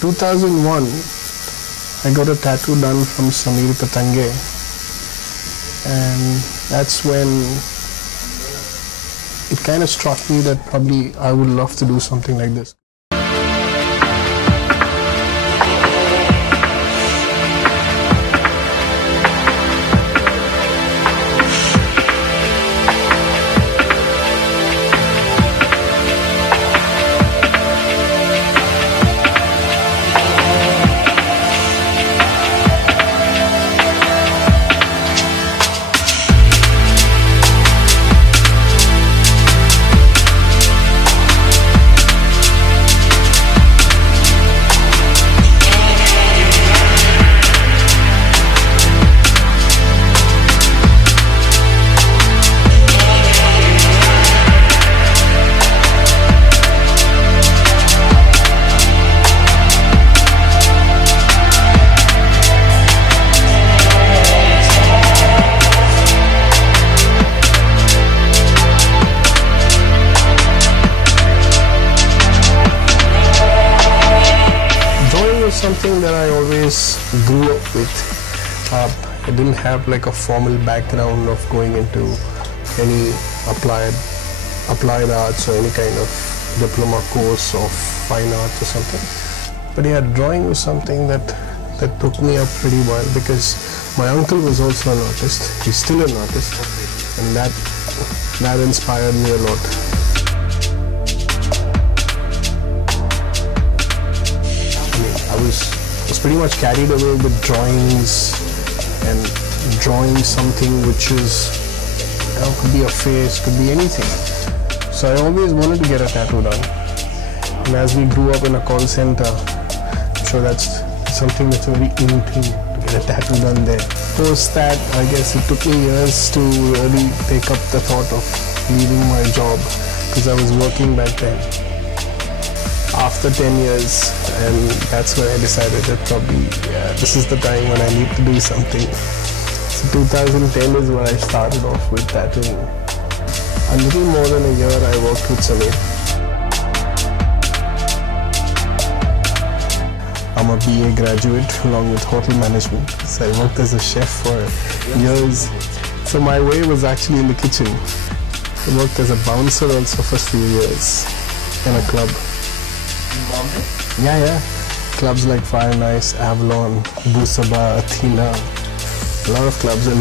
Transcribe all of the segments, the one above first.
2001, I got a tattoo done from Samir Patange, and that's when it kind of struck me that probably I would love to do something like this. Something that I always grew up with. I didn't have like a formal background of going into any applied arts or any kind of diploma course of fine arts or something. But yeah, drawing was something that took me up pretty well, because my uncle was also an artist. He's still an artist, and that inspired me a lot. I was pretty much carried away with drawings and drawing something which is, could be a face, could be anything. So I always wanted to get a tattoo done. And as we grew up in a call center, I'm sure that's something that's a very in thing, to get a tattoo done there. Post that, I guess it took me years to really take up the thought of leaving my job, because I was working back then. After 10 years, and that's when I decided that probably this is the time when I need to do something. So 2010 is when I started off with tattooing. A little more than a year I worked with Samir. I'm a BA graduate along with hotel management, so I worked as a chef for years. So my way was actually in the kitchen. I worked as a bouncer also for 3 years in a club. Yeah. Clubs like Fire Nice, Avalon, Busaba, Athena. A lot of clubs in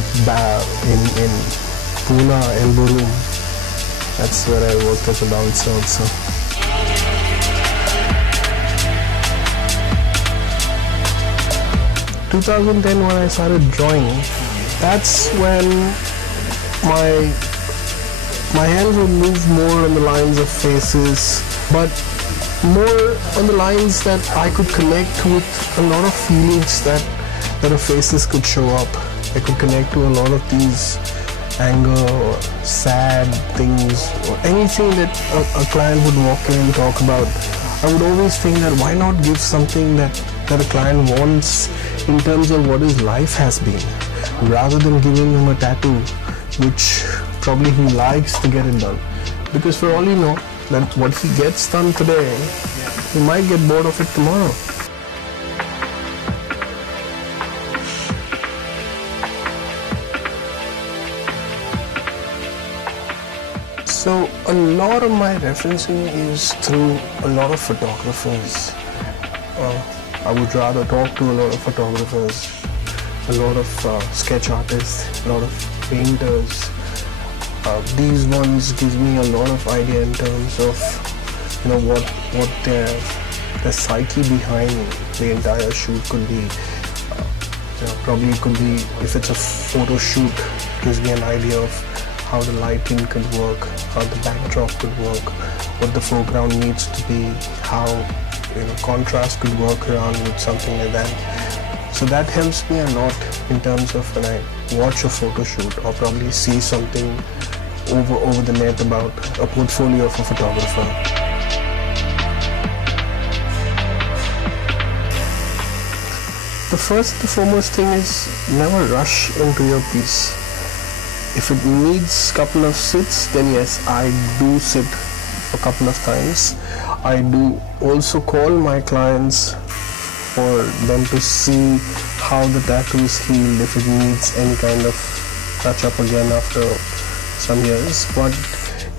Pune, Elbow Room. That's where I worked as a bouncer also. In 2010 when I started drawing, that's when my hands would move more on the lines of faces, but more on the lines that I could connect with a lot of feelings that the faces could show up. I could connect to a lot of these anger or sad things or anything that a client would walk in and talk about. I would always think that why not give something that a client wants in terms of what his life has been, rather than giving him a tattoo which probably he likes to get it done. Because for all you know, that what he gets done today, he might get bored of it tomorrow. So a lot of my referencing is through a lot of photographers. I would rather talk to a lot of photographers, a lot of sketch artists, a lot of painters. These ones give me a lot of idea in terms of what their psyche behind the entire shoot could be. Probably it could be, if it's a photo shoot, gives me an idea of how the lighting could work, how the backdrop could work, what the foreground needs to be, how contrast could work around with something like that. So that helps me a lot in terms of when I watch a photo shoot or probably see something over the net about a portfolio of a photographer. The foremost thing is never rush into your piece. If it needs a couple of sits, then yes, I do sit a couple of times. I do also call my clients for them to see how the tattoo is healed, if it needs any kind of touch up again after some years. But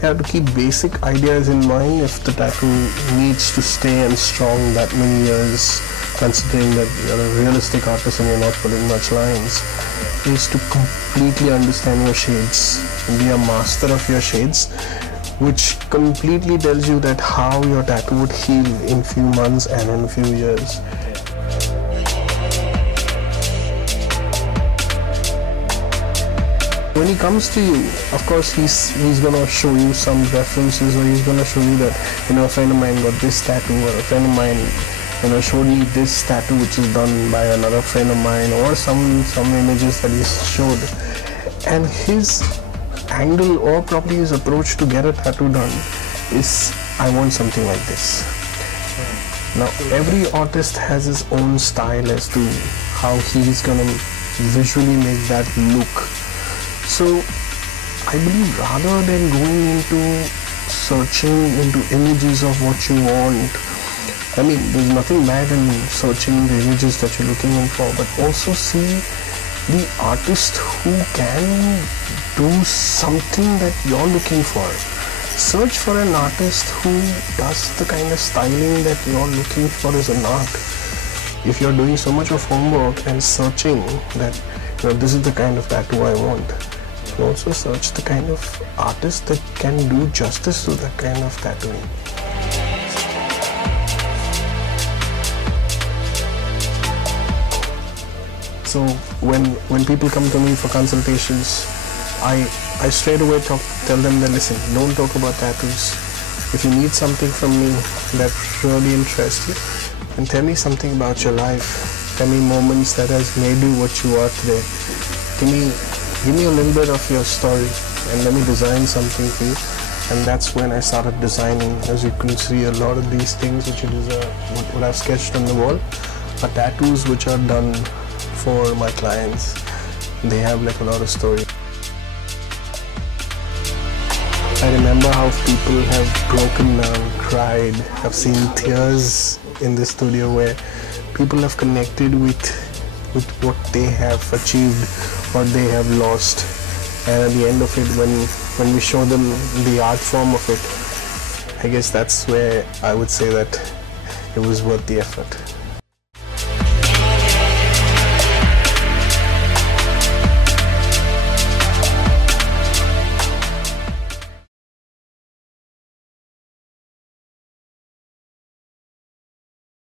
you have to keep basic ideas in mind if the tattoo needs to stay and strong that many years, considering that you're a realistic artist and you're not putting much lines, is to completely understand your shades and be a master of your shades, which completely tells you that how your tattoo would heal in few months and in a few years. When he comes to you, of course he's gonna show you some references, or he's gonna show you that, a friend of mine got this tattoo, or a friend of mine showed me this tattoo which is done by another friend of mine, or some images that he showed. And his angle, or probably his approach to get a tattoo done, is, I want something like this. Now every artist has his own style as to how he's gonna visually make that look. So I believe rather than going into searching into images of what you want, I mean, there's nothing bad in searching the images that you're looking for, but also see the artist who can do something that you're looking for. Search for an artist who does the kind of styling that you're looking for as an art. If you're doing so much of homework and searching that, this is the kind of tattoo I want, you also search the kind of artist that can do justice to that kind of tattooing. So when people come to me for consultations, I straight away tell them that, listen, don't talk about tattoos. If you need something from me that really interests you, then tell me something about your life. Tell me moments that has made you what you are today. Give me a little bit of your story and let me design something for you. And that's when I started designing. As you can see, a lot of these things which what I've sketched on the wall are tattoos which are done for my clients. They have like a lot of story. I remember how people have broken down, cried. I've seen tears in the studio where people have connected with what they have achieved, what they have lost, and at the end of it, when we show them the art form of it, I guess that's where I would say that it was worth the effort.